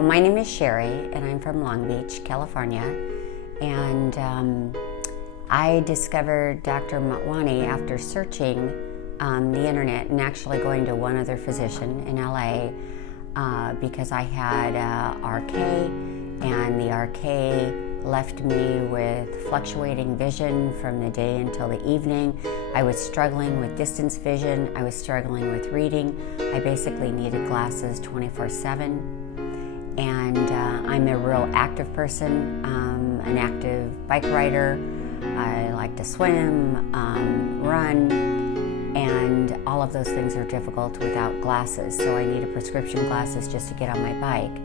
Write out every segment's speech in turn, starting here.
Well, my name is Sherri, and I'm from Long Beach, California. And I discovered Dr. Motwani after searching the internet and actually going to one other physician in LA because I had RK, and the RK left me with fluctuating vision from the day until the evening. I was struggling with distance vision. I was struggling with reading. I basically needed glasses 24/7. And I'm a real active person, an active bike rider. I like to swim, run, and all of those things are difficult without glasses. So I needed prescription glasses just to get on my bike.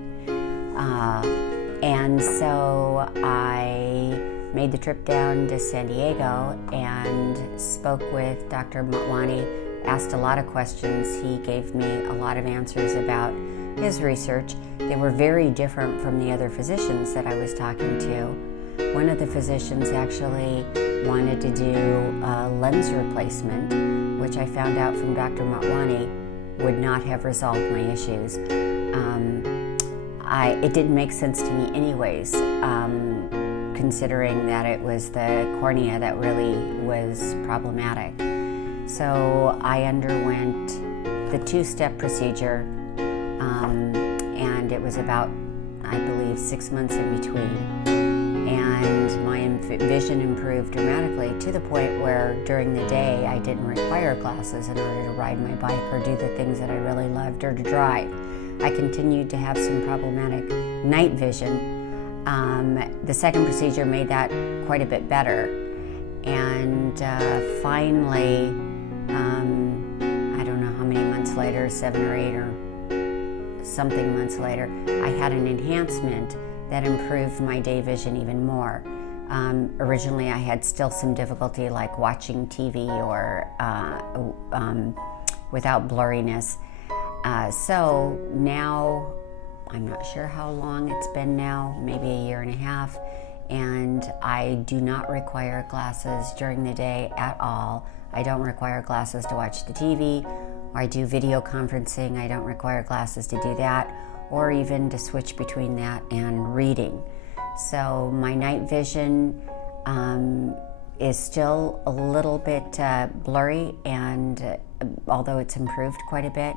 And so I made the trip down to San Diego and spoke with Dr. Motwani, asked a lot of questions. He gave me a lot of answers about his research. They were very different from the other physicians that I was talking to. One of the physicians actually wanted to do a lens replacement, which I found out from Dr. Motwani would not have resolved my issues. It didn't make sense to me anyways, considering that it was the cornea that really was problematic. So I underwent the two-step procedure, and it was about, I believe, 6 months in between. And my vision improved dramatically to the point where during the day I didn't require glasses in order to ride my bike or do the things that I really loved or to drive. I continued to have some problematic night vision. The second procedure made that quite a bit better. And finally, I don't know how many months later, 7 or 8 or something months later, I had an enhancement that improved my day vision even more. Originally, I had still some difficulty like watching TV or without blurriness. So now, I'm not sure how long it's been now, maybe a year and a half, and I do not require glasses during the day at all. I don't require glasses to watch the TV, or I do video conferencing. I don't require glasses to do that, or even to switch between that and reading. So my night vision is still a little bit blurry, and although it's improved quite a bit,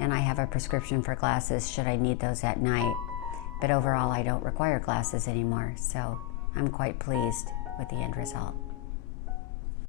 and I have a prescription for glasses should I need those at night. But overall, I don't require glasses anymore, so I'm quite pleased with the end result.